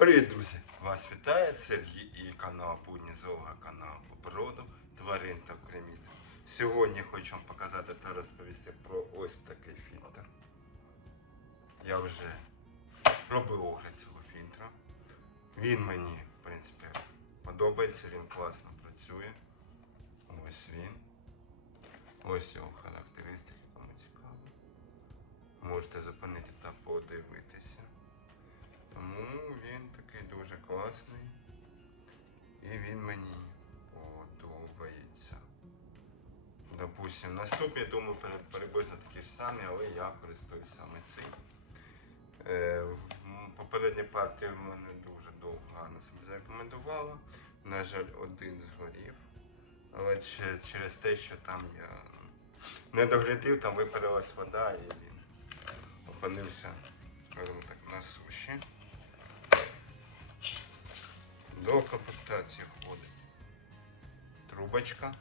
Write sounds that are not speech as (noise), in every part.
Привіт, друзі! Вас вітає Сергій і канал Будні Золга, канал по природу, тварин та приміт. Сьогодні хочу вам показати та розповісти про ось такий фільтр. Я вже робив огляд цього фільтра. Він мені, в принципі, подобається, він класно працює. Ось він. Ось його характеристики, кому цікаво. Можете зупинити та подивитися. Класний. І він мені подобається. Допустим, наступні, думаю, приблизно такі ж самі, але я користуюсь саме цим. Е, Попередня партія в мене дуже довго гарно себе зарекомендувала. На жаль, один згорів. Але че- через те, що там я не доглядів, там випарилась вода і він опинився, скажімо так, на суші. До комплектації входить трубочка.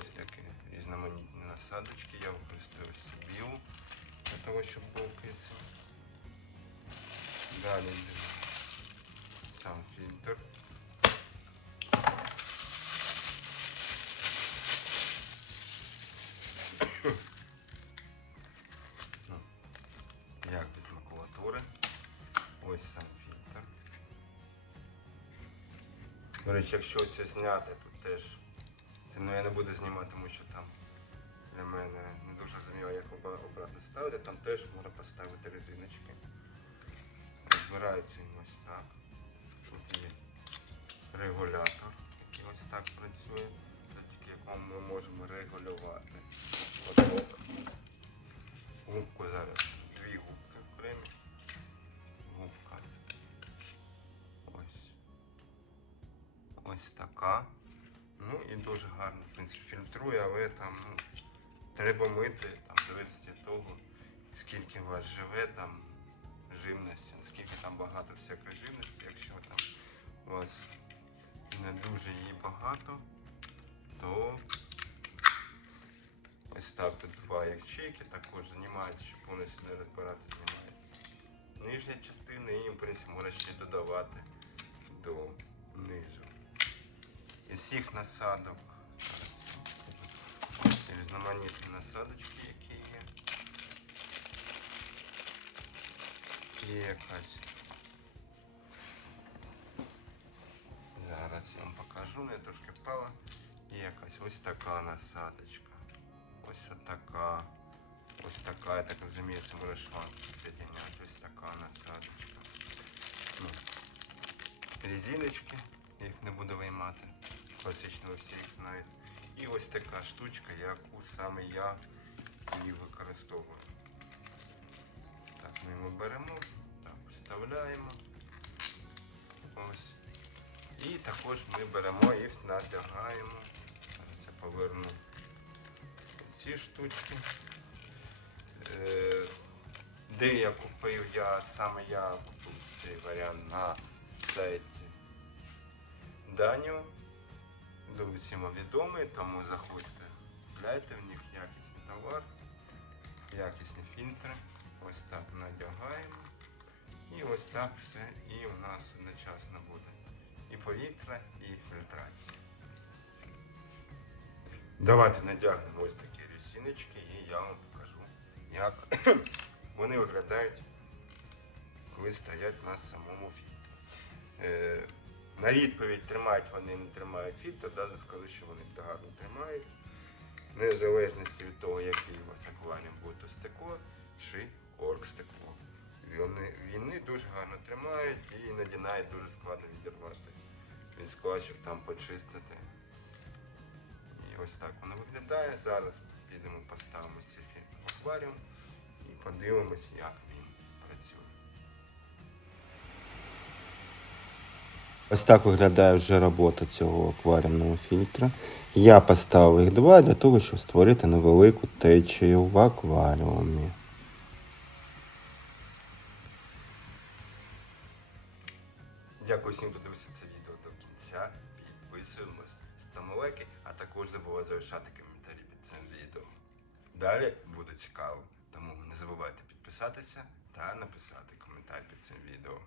Ось такі різноманітні насадочки. Я використовую цю білу для того, щоб був кисень. Далі йде сам фільтр. До речі, якщо це зняти, то теж це ну, я не буду знімати, тому що там для мене не дуже зрозуміло, як обратно ставити. Там теж можна поставити резиночки. Збирається ось так. Тут є регулятор, який ось так працює, завдяки якому ми можемо регулювати Ось така. Ну і дуже гарно, в принципі, фільтрує, але там ну, треба мити, там дивитися того, скільки у вас живе там живності, наскільки там багато всякої живності, якщо там у вас не дуже її багато, то ось так тут два ячейки також знімаються, щоб повністю не розбирати, знімається. Нижня частина і в принципі можна ще додавати до низу. Із всіх насадок ці різноманітні насадочки, які є. Є якась. Зараз я вам покажу, не трошки впала. Є якась ось така насадочка. Ось така. Ось така, я так розумію, це може шланг підсоединяти. Ось така насадочка. Ну, резиночки, я їх Не буду виймати. Класично ви всі їх знаєте. І ось така штучка, яку саме я і використовую. Так, ми його беремо, так, вставляємо. Ось. І також ми беремо і надягаємо. Зараз я поверну ці штучки. Е, де я купив, я саме я купив цей варіант на сайті Даніо. Дуже всім відомий, тому заходьте, купляйте в них якісний товар, якісні фільтри. Ось так надягаємо. І ось так все і у нас одночасно буде. І повітря, і фільтрація. Давайте надягнемо ось такі рісіночки і я вам покажу, як (coughs) вони виглядають, коли стоять на самому фільтрі. На відповідь тримають вони, не тримають фільтр, навіть скажу, що вони гарно тримають. Незалежності від того, який у вас акваріум буде стекло чи оргстекло. Вони, вони дуже гарно тримають і іноді дуже складно відірвати від скла, щоб там почистити. І ось так воно виглядає. Зараз підемо поставимо цей акваріум і подивимось, як Ось так виглядає вже робота цього акваріумного фільтра. Я поставив їх два для того, щоб створити невелику течію в акваріумі. Дякую всім, хто дивився це відео до кінця. Підписуємось, ставимо лайки, а також забувай залишати коментарі під цим відео. Далі буде цікаво, тому не забувайте підписатися та написати коментар під цим відео.